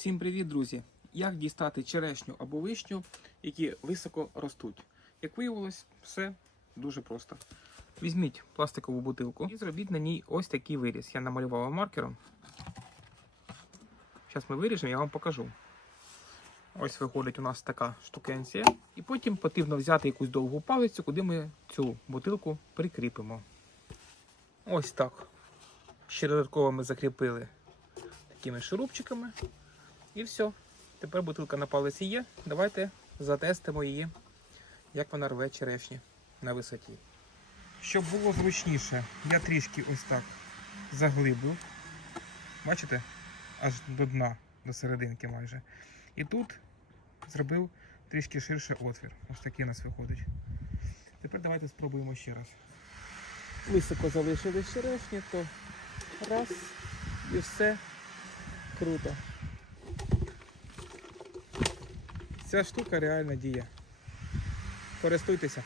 Всім привіт, друзі! Як дістати черешню або вишню, які високо ростуть? Як виявилось, все дуже просто. Візьміть пластикову бутилку і зробіть на ній ось такий виріз. Я намалював маркером. Зараз ми виріжемо, я вам покажу. Ось виходить у нас така штукенція. І потім потрібно взяти якусь довгу палицю, куди ми цю бутилку прикріпимо. Ось так. Ще додатково ми закріпили такими шурупчиками. І все. Тепер бутилка на палиці є. Давайте затестимо її, як вона рве черешні на висоті. Щоб було зручніше, я трішки ось так заглибив. Бачите? Аж до дна, до серединки майже. І тут зробив трішки ширше отвір. Ось такий у нас виходить. Тепер давайте спробуємо ще раз. Високо залишили черешні, то раз і все круто. Ця штука реально діє. Користуйтеся.